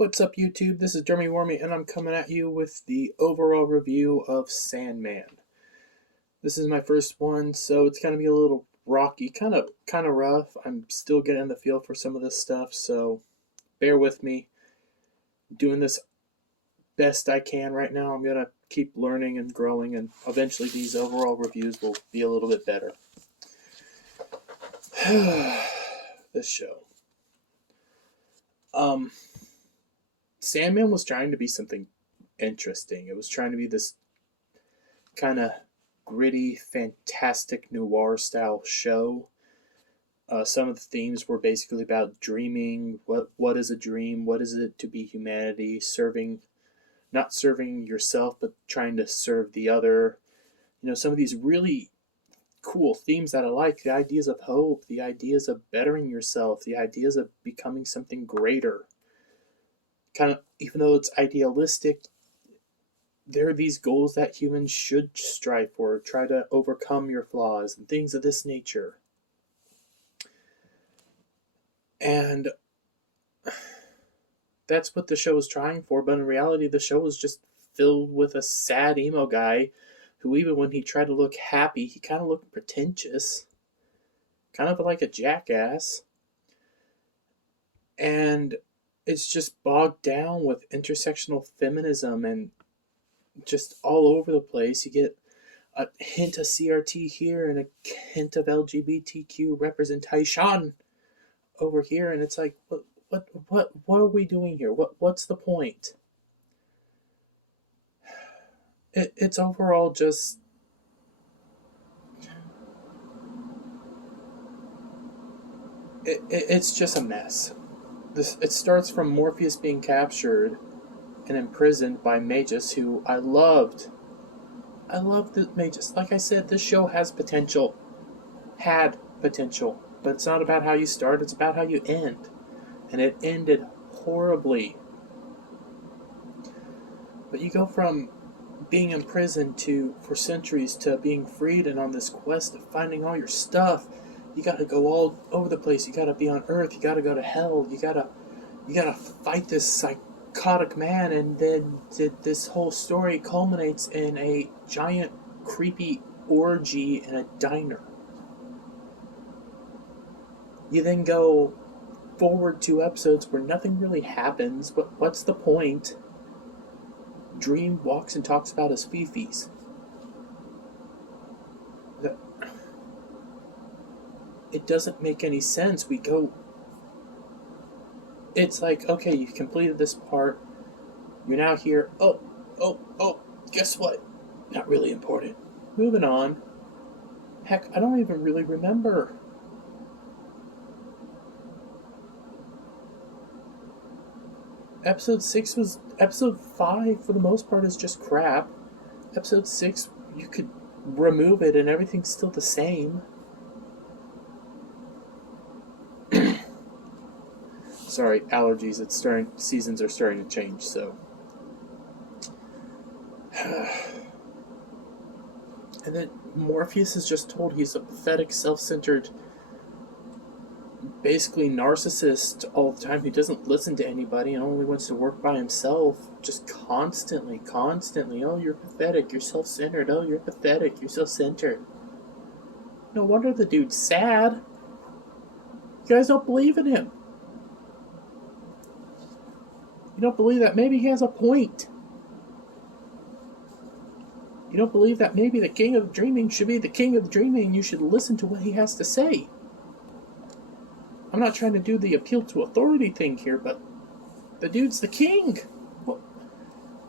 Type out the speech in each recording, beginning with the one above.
What's up, YouTube? This is Jeremy Wormy, and I'm coming at you with the overall review of Sandman. This is my first one, so it's gonna be a little rocky, kind of rough. I'm still getting the feel for some of this stuff, so bear with me. Doing this best I can right now. I'm gonna keep learning and growing, and eventually these overall reviews will be a little bit better. This show. Um, Sandman was trying to be something interesting. It was trying to be this kind of gritty, fantastic noir style show. Some of the themes were basically about dreaming. What is a dream? What is it to be humanity? Serving, not serving yourself, but trying to serve the other. Some of these really cool themes that I like. The ideas of hope, the ideas of bettering yourself, the ideas of becoming something greater. Kind of, even though it's idealistic, there are these goals that humans should strive for, try to overcome your flaws and things of this nature. And that's what the show was trying for, but in reality, the show was just filled with a sad emo guy who, even when he tried to look happy, he kind of looked pretentious, kind of like a jackass. And it's just bogged down with intersectional feminism and just all over the place. You get a hint of CRT here and a hint of LGBTQ representation over here, and it's like, what are we doing here? What's the point? It's overall just it's just a mess. It starts from Morpheus being captured and imprisoned by Magus, who I loved. I loved the Magus. Like I said, this show has potential. Had potential. But it's not about how you start, it's about how you end. And it ended horribly. But you go from being imprisoned for centuries to being freed and on this quest of finding all your stuff. You gotta go all over the place. You gotta be on Earth. You gotta go to hell. You gotta fight this psychotic man, and then this whole story culminates in a giant creepy orgy in a diner. You then go forward 2 episodes where nothing really happens, but what's the point? Dream walks and talks about his fifis. It doesn't make any sense. It's like, okay, you've completed this part. You're now here. Oh, guess what? Not really important. Moving on. Heck, I don't even really remember. Episode 5 for the most part is just crap. Episode 6, you could remove it and everything's still the same. Sorry, allergies. Seasons are starting to change, so. And then Morpheus is just told he's a pathetic, self-centered, basically narcissist all the time who doesn't listen to anybody and only wants to work by himself, just constantly. Oh, you're pathetic, you're self-centered. Oh, you're pathetic, you're self-centered. No wonder the dude's sad. You guys don't believe in him. You don't believe that maybe he has a point. You don't believe that maybe the king of dreaming should be the king of dreaming. You should listen to what he has to say. I'm not trying to do the appeal to authority thing here, but the dude's the king. Well,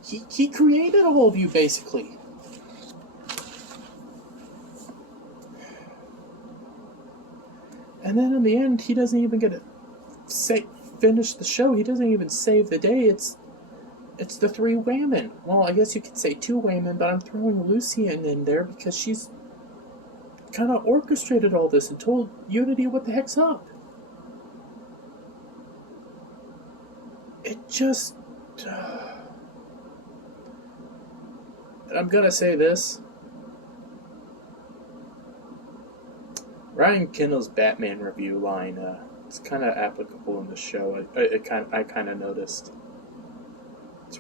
he created all of you, basically. And then in the end, he doesn't even get to finish the show. He doesn't even save the day. It's the 3 women. Well, I guess you could say 2 women, but I'm throwing Lucian in there because she's kind of orchestrated all this and told Unity what the heck's up. It just... And I'm gonna say this. Ryan Kendall's Batman review line, it's kind of applicable in the show. I kind of noticed.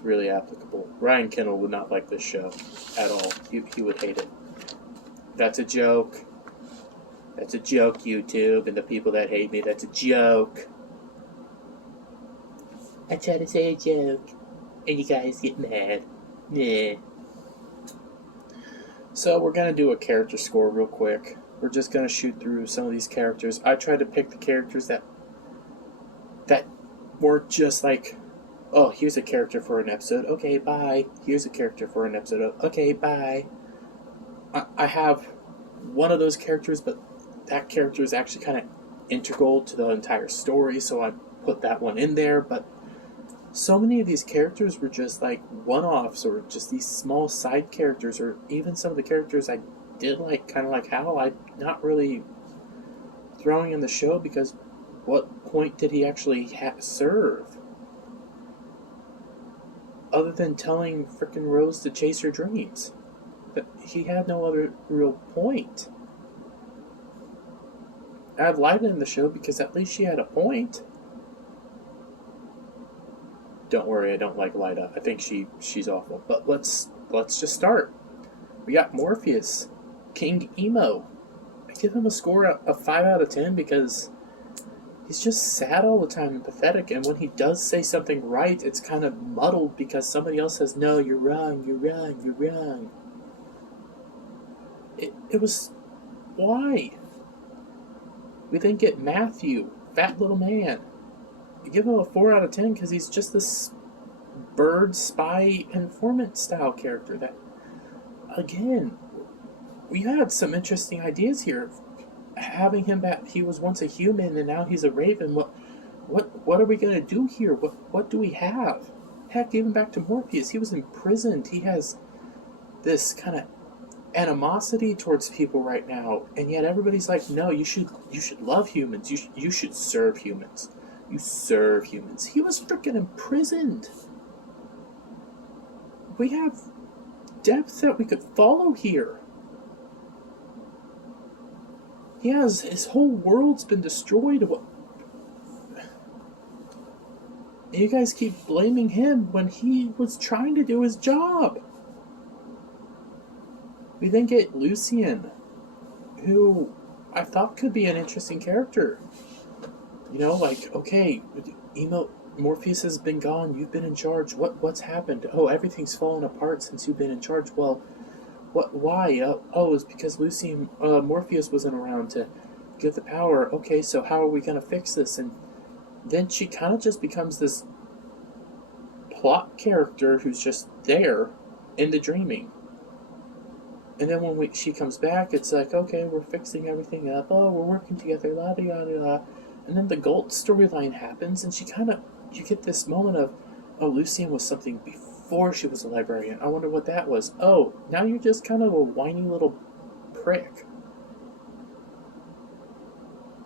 really applicable. Ryan Kendall would not like this show at all. He would hate it. That's a joke. That's a joke, YouTube, and the people that hate me, that's a joke. I try to say a joke, and you guys get mad. Nah. So we're going to do a character score real quick. We're just going to shoot through some of these characters. I tried to pick the characters that weren't just like, oh, here's a character for an episode. Okay, bye. Here's a character for an episode. Okay, bye. I have one of those characters, but that character is actually kind of integral to the entire story, so I put that one in there. But so many of these characters were just like one-offs, or just these small side characters, or even some of the characters I did like, kind of like Hal, I'm not really throwing in the show because what point did he actually serve? Other than telling frickin' Rose to chase her dreams. But he had no other real point. I have Lyda in the show because at least she had a point. Don't worry, I don't like Lyda. I think she's awful. But let's just start. We got Morpheus, King Emo. I give him a score of 5 out of 10 because he's just sad all the time and pathetic. And when he does say something right, it's kind of muddled because somebody else says, no, you're wrong, you're wrong, you're wrong. It was... why? We then get Matthew, fat little man. You give him a 4 out of 10 because he's just this bird spy informant style character that, again, we had some interesting ideas here. Having him back, he was once a human and now he's a raven. What are we gonna do here? What do we have? Heck, even back to Morpheus, he was imprisoned. He has this kind of animosity towards people right now, and yet everybody's like, no, you should love humans. You should serve humans. You serve humans. He was freaking imprisoned. We have depth that we could follow here. His whole world's been destroyed. You guys keep blaming him when he was trying to do his job. We then get Lucian, who I thought could be an interesting character. You know, like, okay, Morpheus has been gone, you've been in charge, what's happened? Oh, everything's fallen apart since you've been in charge. Well, why? It's because Morpheus wasn't around to give the power. Okay, so how are we going to fix this? And then she kind of just becomes this plot character who's just there in the dreaming. And then when she comes back, it's like, okay, we're fixing everything up. Oh, we're working together, la da da da. And then the Galt storyline happens, and you get this moment of, oh, Lucian was something before she was a librarian. I wonder what that was. Oh, now you're just kind of a whiny little prick.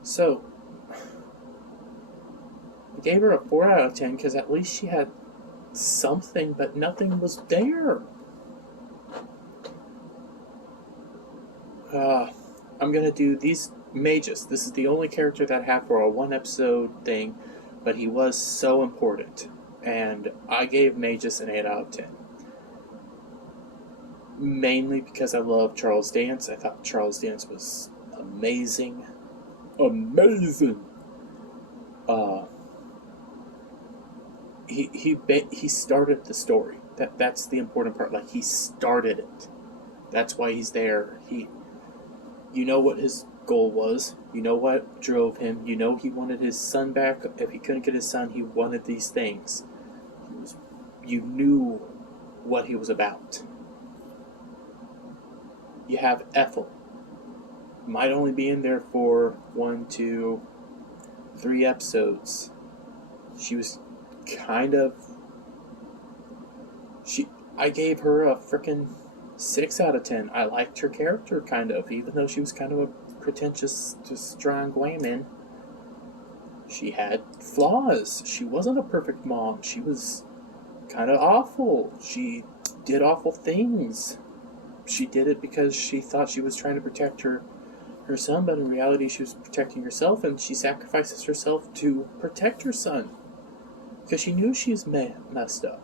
So, I gave her a 4 out of 10 because at least she had something, but nothing was there. I'm going to do these Magus. This is the only character that I have for a 1 episode thing, but he was so important. And I gave Magus an 8 out of 10. Mainly because I love Charles Dance. I thought Charles Dance was amazing. Amazing! He started the story. That's the important part. Like, he started it. That's why he's there. You know what his goal was. You know what drove him. You know he wanted his son back. If he couldn't get his son, he wanted these things. You knew what he was about. You have Ethel. Might only be in there for 1, 2, 3 episodes. She was kind of... I gave her a frickin' 6 out of 10. I liked her character, kind of, even though she was kind of a pretentious, strong woman. She had flaws. She wasn't a perfect mom. She was kind of awful. She did awful things. She did it because she thought she was trying to protect her son, but in reality she was protecting herself, and she sacrifices herself to protect her son because she knew she was messed up.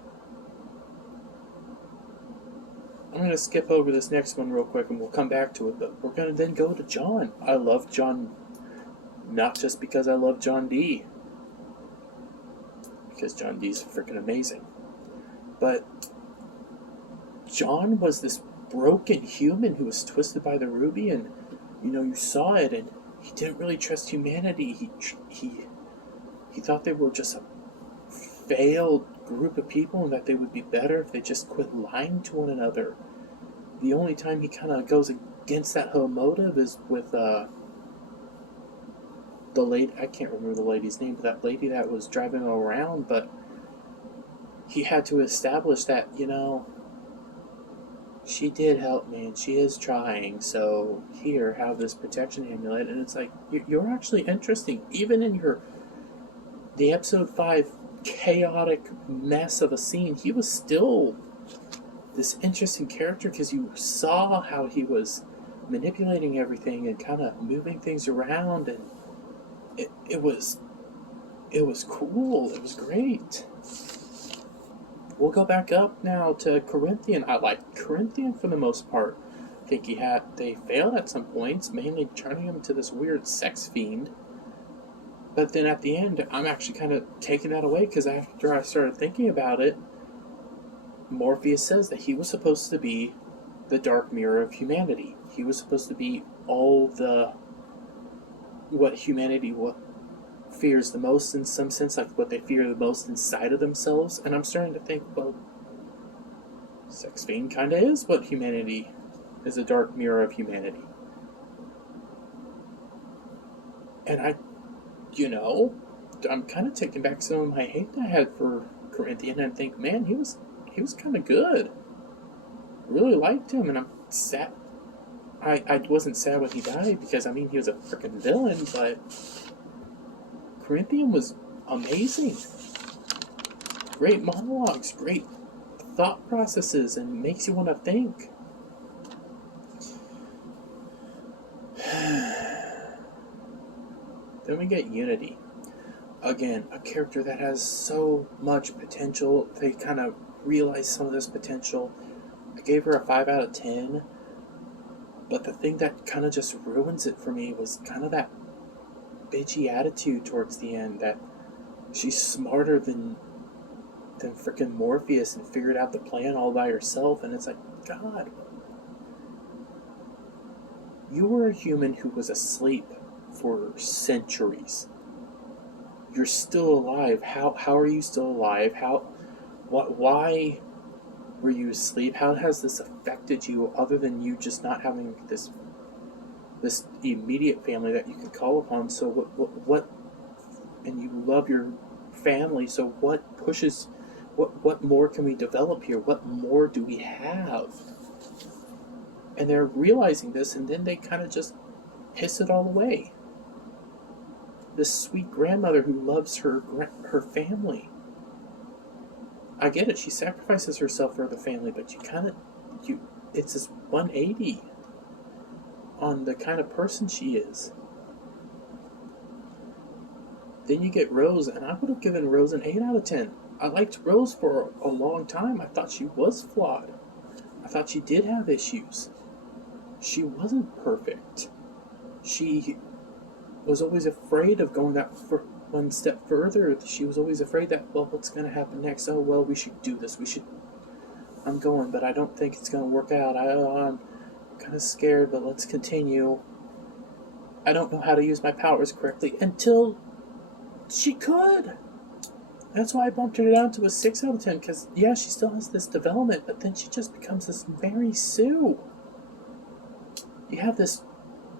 I'm going to skip over this next one real quick and we'll come back to it, but we're going to then go to John. I love John, not just because I love John D, because John D's freaking amazing, but John was this broken human who was twisted by the ruby, and you saw it, and he didn't really trust humanity. He thought they were just a failed group of people and that they would be better if they just quit lying to one another. The only time he kind of goes against that whole motive is with the lady, I can't remember the lady's name, but that lady that was driving him around, but he had to establish that, she did help me and she is trying, so here, have this protection amulet. And it's like, you're actually interesting. Even in the episode 5 chaotic mess of a scene, he was still this interesting character because you saw how he was manipulating everything and kind of moving things around, and it was cool. It was great. We'll go back up now to Corinthian. I like Corinthian for the most part. I think they failed at some points, mainly turning him to this weird sex fiend. But then at the end, I'm actually kind of taking that away, because after I started thinking about it, Morpheus says that he was supposed to be the dark mirror of humanity. He was supposed to be all what humanity fears the most, in some sense, like what they fear the most inside of themselves. And I'm starting to think, well, sex fiend kind of is what humanity is, a dark mirror of humanity. And I'm kind of taking back some of my hate I had for Corinthian, and think, man, he was kind of good. Really liked him, and I'm sad. I wasn't sad when he died, because he was a freaking villain, but Corinthian was amazing. Great monologues, great thought processes, and makes you want to think. Then we get Unity. Again, a character that has so much potential. They kind of realize some of this potential. I gave her a 5 out of 10. But the thing that kind of just ruins it for me was kind of that bitchy attitude towards the end, that she's smarter than freaking Morpheus and figured out the plan all by herself. And it's like, God, you were a human who was asleep for centuries. You're still alive. How are you still alive? Why were you asleep? How has this affected you, other than you just not having this immediate family that you can call upon? So what and you love your family, so what pushes, what more can we develop here? What more do we have? And they're realizing this, and then they kind of just piss it all away. This sweet grandmother who loves her family. I get it, she sacrifices herself for the family, but it's this 180 on the kind of person she is. Then you get Rose, and I would have given Rose an 8 out of 10. I liked Rose for a long time. I thought she was flawed. I thought she did have issues. She wasn't perfect. She was always afraid of going that one step further. She was always afraid that, well, what's going to happen next? Oh, well, we should do this. I'm going, but I don't think it's going to work out. I'm kind of scared, but let's continue. I don't know how to use my powers correctly, until she could. That's why I bumped her down to a 6 out of 10, because, yeah, she still has this development, but then she just becomes this Mary Sue. You have this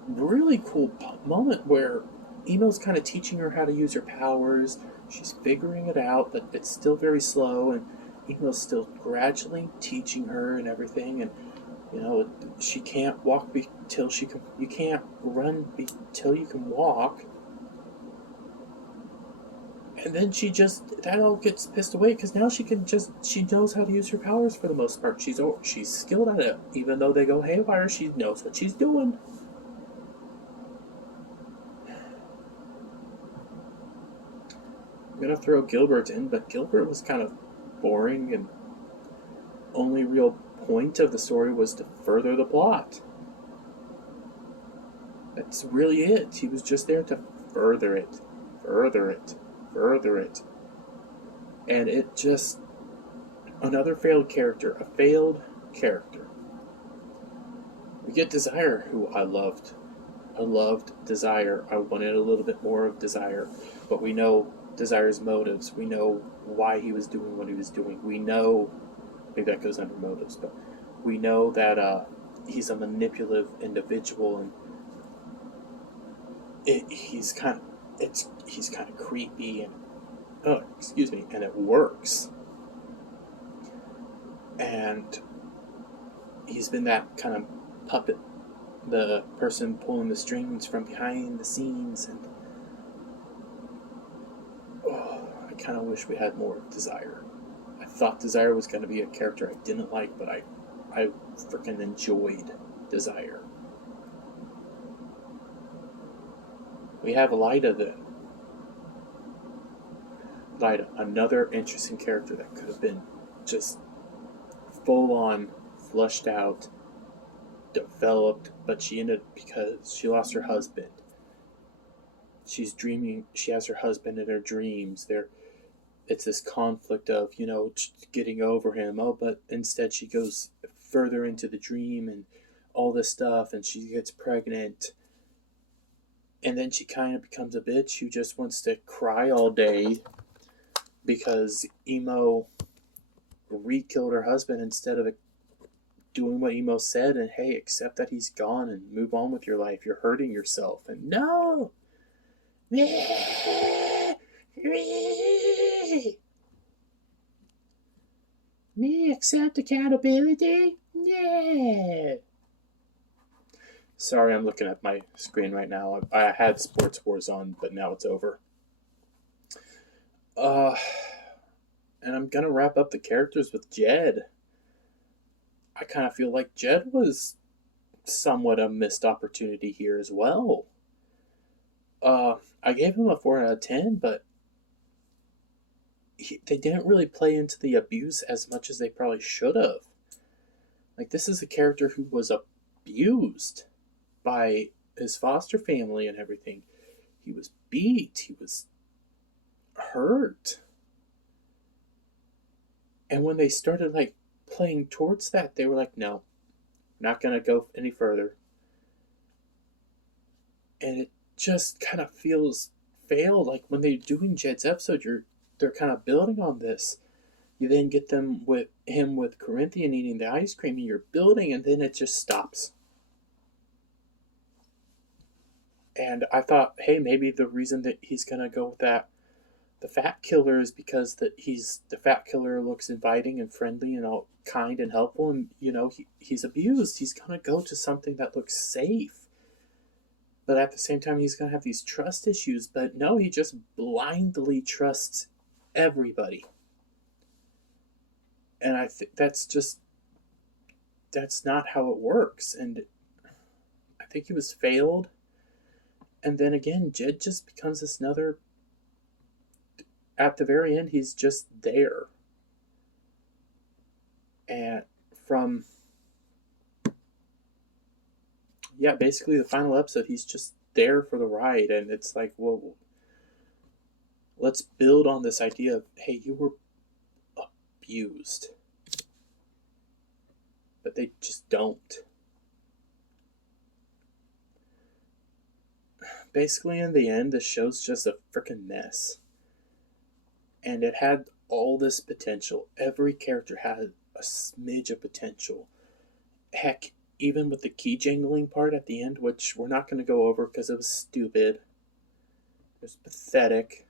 really cool moment where Emo's kind of teaching her how to use her powers. She's figuring it out, but it's still very slow, and Emo's still gradually teaching her and everything. And she can't walk till she can. You can't run till you can walk. And then that all gets pissed away, because now she knows how to use her powers for the most part. She's skilled at it. Even though they go haywire, she knows what she's doing. I'm going to throw Gilbert in, but Gilbert was kind of boring, and only real point of the story was to further the plot. That's really it. He was just there to further it, further it, further it. And it just, another failed character, a failed character. We get Desire, who I loved. I loved Desire. I wanted a little bit more of Desire. But we know Desire's motives. We know why he was doing what he was doing. We know, maybe that goes under motives, but we know that he's a manipulative individual, and he's kind of creepy, and and it works. And he's been that kind of puppet, the person pulling the strings from behind the scenes, and I kind of wish we had more of Desire. I thought Desire was going to be a character I didn't like, but I freaking enjoyed Desire. We have Lyda then. Lyda, another interesting character that could have been just full on, flushed out, developed, but she ended because she lost her husband. She's dreaming, she has her husband in her dreams. It's this conflict of, getting over him. Oh, but instead she goes further into the dream and all this stuff, and she gets pregnant. And then she kind of becomes a bitch who just wants to cry all day because Emo re-killed her husband instead of doing what Emo said and, hey, accept that he's gone and move on with your life. You're hurting yourself. And no! Me accept accountability? Yeah! Sorry, I'm looking at my screen right now. I had Sports Wars on, but now it's over. And I'm gonna wrap up the characters with Jed. I kind of feel like Jed was somewhat a missed opportunity here as well. I gave him a 4 out of 10, but they didn't really play into the abuse as much as they probably should have. Like, this is a character who was abused by his foster family and everything. He was beat. He was hurt. And when they started, playing towards that, they were like, no, not going to go any further. And it just kind of feels failed. Like, when they're doing Jed's episode, they're kind of building on this. You then get him with Corinthian eating the ice cream, and you're building, and then it just stops. And I thought, hey, maybe the reason that he's going to go with that, the fat killer, is because the fat killer looks inviting and friendly and all kind and helpful, and, he's abused. He's going to go to something that looks safe. But at the same time, he's going to have these trust issues. But no, he just blindly trusts everybody. And I think that's not how it works. And I think he was failed. And then again, Jed just becomes this another, at the very end, he's just there. And basically the final episode, he's just there for the ride. And it's like, well, let's build on this idea of, hey, you were abused. But they just don't. Basically, in the end, the show's just a freaking mess. And it had all this potential. Every character had a smidge of potential. Heck, even with the key jangling part at the end, which we're not going to go over because it was stupid. It was pathetic.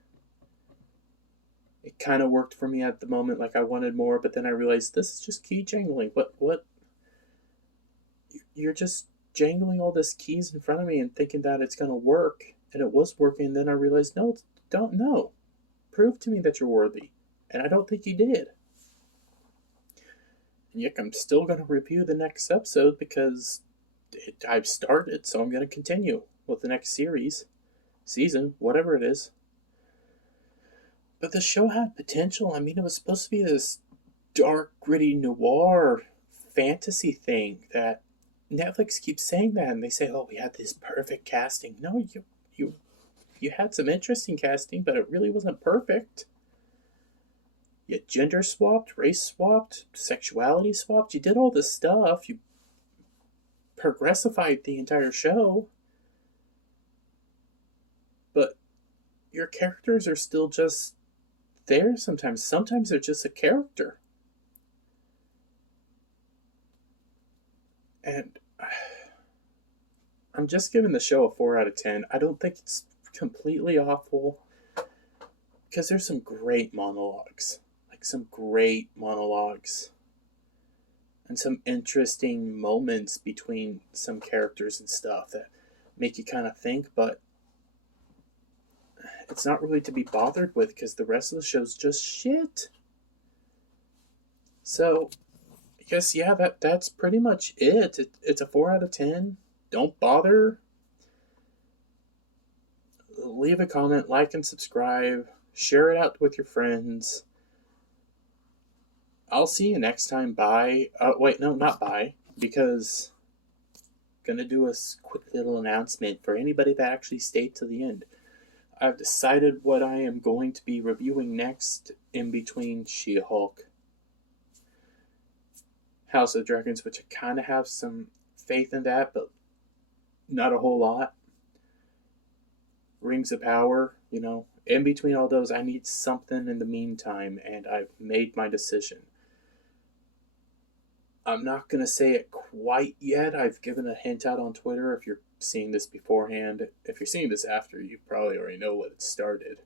It kind of worked for me at the moment, like I wanted more, but then I realized this is just key jangling. What? You're just jangling all this keys in front of me and thinking that it's going to work, and it was working, and then I realized, no, don't know. Prove to me that you're worthy. And I don't think you did. And yet I'm still going to review the next episode because I've started, so I'm going to continue with the next season, whatever it is. But the show had potential. I mean, it was supposed to be this dark, gritty noir fantasy thing that Netflix keeps saying that, and they say, "Oh, we had this perfect casting." No, you you had some interesting casting, but it really wasn't perfect. You gender swapped, race swapped, sexuality swapped. You did all this stuff. You progressified the entire show, but your characters are still just there sometimes. Sometimes they're just a character. And I'm just giving the show a 4 out of 10. I don't think it's completely awful because there's some great monologues. Like some great monologues and some interesting moments between some characters and stuff that make you kind of think, but it's not really to be bothered with because the rest of the show's just shit. So, I guess, yeah, that's pretty much it. It's a 4 out of 10. Don't bother. Leave a comment, like and subscribe, share it out with your friends. I'll see you next time. Bye. Wait, no, not bye, because I'm gonna do a quick little announcement for anybody that actually stayed to the end. I've decided what I am going to be reviewing next in between She-Hulk, House of Dragons, which I kind of have some faith in that, but not a whole lot. Rings of Power, in between all those, I need something in the meantime, and I've made my decision. I'm not going to say it quite yet. I've given a hint out on Twitter. If you're seeing this beforehand, if you're seeing this after, you probably already know what it started.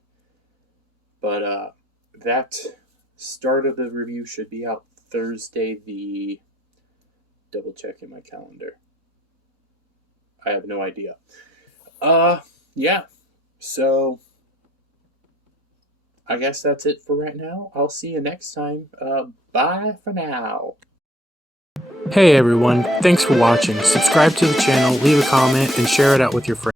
But that start of the review should be out Thursday, double checking my calendar. I have no idea. Yeah. So I guess that's it for right now. I'll see you next time. Bye for now. Hey everyone, thanks for watching. Subscribe to the channel, leave a comment, and share it out with your friends.